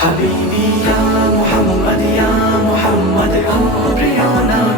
حبيبي يا محمد يا محمد قلبي أنا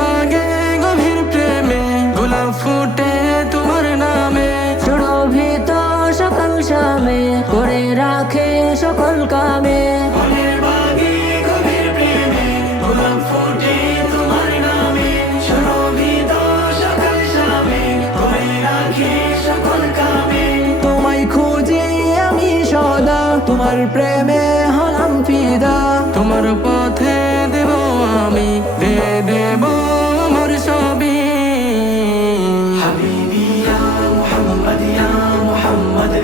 মাগে গভীর প্রেমে গোলাপ ফুটে তোমার নামে। সুরভিত সকাল শামে করে রাখে সকল কামে। তোমার প্রেমে হলাম ফিদা। তোমার পথে দেব আমি, দে দেব আমার সবই। حبيبي يا محمد يا محمد